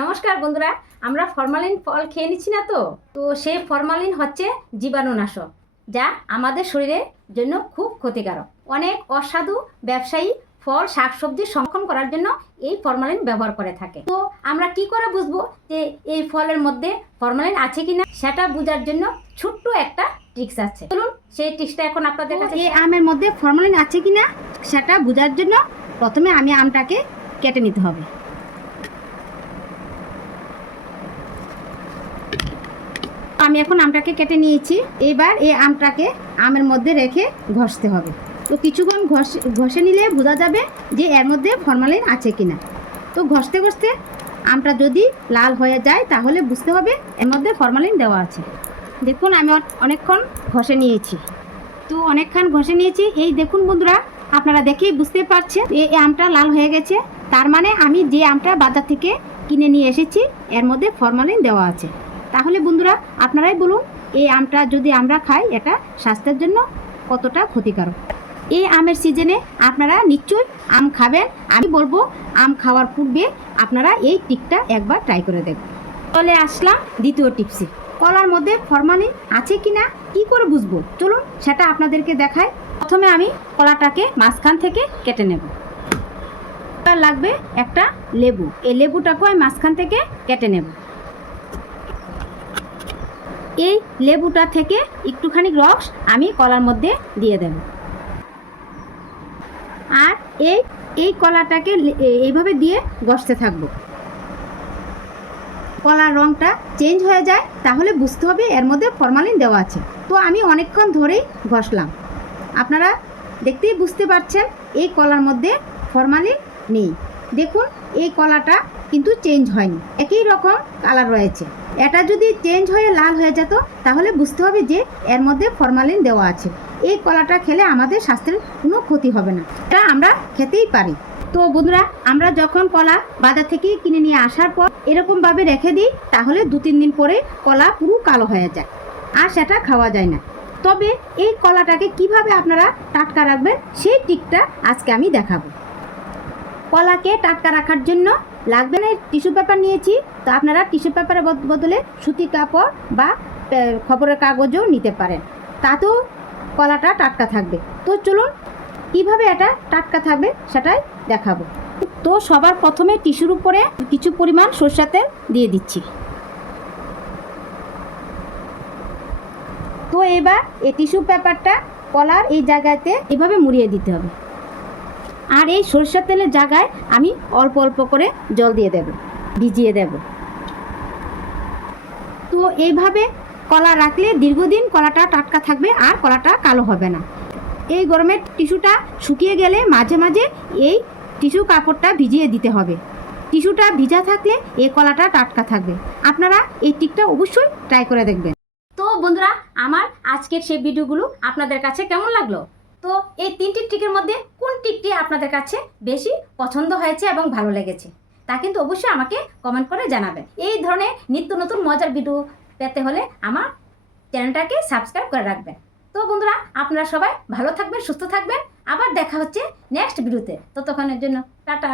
নমস্কার বন্ধুরা, আমরা ফরমালিন ফল খেয়ে নিচ্ছি না তো সেই ফরমালিন হচ্ছে জীবাণুনাশক, যা আমাদের শরীরের জন্য খুব ক্ষতিকারক। অনেক অসাধু ব্যবসায়ী ফল শাকসবজি সংরক্ষণ করার জন্য এই ফরমালিন ব্যবহার করে থাকে। তো আমরা কি করে বুঝবো যে এই ফলের মধ্যে ফরমালিন আছে কিনা, সেটা বোঝার জন্য ছোট্ট একটা ট্রিক্স আছে। চলুন সেই ট্রিক্সটা এখন আপনাদের কাছে। এই আমের মধ্যে ফরমালিন আছে কিনা সেটা বোঝার জন্য প্রথমে আমি আমটাকে কেটে নিতে হবে। আমি এখন আমটাকে কেটে নিয়েছি। এবার এই আমটাকে আমের মধ্যে রেখে ঘষতে হবে। তো কিছুক্ষণ ঘষে নিলে বোঝা যাবে যে এর মধ্যে ফরমালিন আছে কিনা। তো ঘষতে ঘষতে আমটা যদি লাল হয়ে যায় তাহলে বুঝতে হবে এর মধ্যে ফরমালিন দেওয়া আছে। দেখুন আমি অনেকক্ষণ ঘষে নিয়েছি। তো অনেকক্ষণ ঘষে নিয়েছি। এই দেখুন বন্ধুরা, আপনারা দেখেই বুঝতে পারছেন এই আমটা লাল হয়ে গেছে। তার মানে আমি যে আমটা বাজার থেকে কিনে নিয়ে এসেছি এর মধ্যে ফরমালিন দেওয়া আছে। তাহলে বন্ধুরা আপনারাই বলুন, এই আমটা যদি আমরা খাই এটা স্বাস্থ্যের জন্য কতটা ক্ষতিকারক। এই আমের সিজনে আপনারা নিশ্চয়ই আম খাবেন। আমি বলবো আম খাওয়ার পূর্বে আপনারা এই টিপটা একবার ট্রাই করে দেখবেন। চলে আসলাম দ্বিতীয় টিপসে। কলার মধ্যে ফরমালিন আছে কিনা কি করে বুঝবো, চলুন সেটা আপনাদেরকে দেখাই। প্রথমে আমি কলাটাকে মাঝখান থেকে কেটে নেব। লাগবে একটা লেবু, এই লেবুটাকেও আমি মাঝখান থেকে কেটে নেব। এই লেবুটা থেকে একটুখানি রস আমি কলার মধ্যে দিয়ে দেব। আর এই কলাটাকে এইভাবে দিয়ে ঘষতে থাকবো। কলার রঙটা চেঞ্জ হয়ে যায় তাহলে বুঝতে হবে এর মধ্যে ফরমালিন দেওয়া আছে। তো আমি অনেকক্ষণ ধরেই ঘষলাম। আপনারা দেখতেই বুঝতে পারছেন এই কলার মধ্যে ফরমালিন নেই। দেখুন এই কলাটা কিন্তু চেঞ্জ হয়নি, একই রকম কালার রয়েছে। এটা যদি চেঞ্জ হয়ে লাল হয়ে যেত তাহলে বুঝতে হবে যে এর মধ্যে ফরমালিন দেওয়া আছে। এই কলাটা খেলে আমাদের স্বাস্থ্যের কোনো ক্ষতি হবে না, এটা আমরা খেতেই পারি। তো বন্ধুরা, আমরা যখন কলা বাজার থেকে কিনে নিয়ে আসার পর এরকমভাবে রেখে দিই তাহলে 2-3 দিন পরে কলা পুরো কালো হয়ে যায় আর সেটা খাওয়া যায় না। তবে এই কলাটাকে কিভাবে আপনারা টাটকা রাখবেন সেই ট্রিকটা আজকে আমি দেখাবো। কলাকে টাটকা রাখার জন্য লাগবে না টিস্যু পেপার নিয়েছি। তো আপনারা টিস্যু পেপারের বদলে সুতি কাপড় বা খবরের কাগজও নিতে পারেন, তাতেও কলাটা টাটকা থাকবে। তো চলুন কীভাবে এটা টাটকা থাকবে সেটাই দেখাবো। তো সবার প্রথমে টিস্যুর উপরে কিছু পরিমাণ সরষের তেল দিয়ে দিচ্ছি। তো এবার এই টিস্যু পেপারটা কলার এই জায়গাতে এভাবে মুড়িয়ে দিতে হবে। আর এই সরষের তেলের জায়গায় আমি অল্প অল্প করে জল দিয়ে দেব, ভিজিয়ে দেব। তো এইভাবে কলা রাখলে দীর্ঘদিন কলাটা টাটকা থাকবে আর কলাটা কালো হবে না। এই গরমে টিস্যুটা শুকিয়ে গেলে মাঝে মাঝে এই টিস্যু কাপড়টা ভিজিয়ে দিতে হবে। টিস্যুটা ভিজা থাকলে এই কলাটা টাটকা থাকবে। আপনারা এই টিপটা অবশ্যই ট্রাই করে দেখবেন। তো বন্ধুরা, আমার আজকের সেই ভিডিওগুলো আপনাদের কাছে কেমন লাগলো? তো এই 3টি ট্রিকের মধ্যে কোন ট্রিকটি আপনাদের কাছে বেশি পছন্দ হয়েছে এবং ভালো লেগেছে তা কিন্তু অবশ্যই আমাকে কমেন্ট করে জানাবেন। এই ধরনের নিত্য নতুন মজার ভিডিও পেতে হলে আমার চ্যানেলটাকে সাবস্ক্রাইব করে রাখবেন। তো বন্ধুরা, আপনারা সবাই ভালো থাকবেন, সুস্থ থাকবেন। আবার দেখা হচ্ছে নেক্সট ভিডিওতে। ততক্ষণের জন্য টাটা।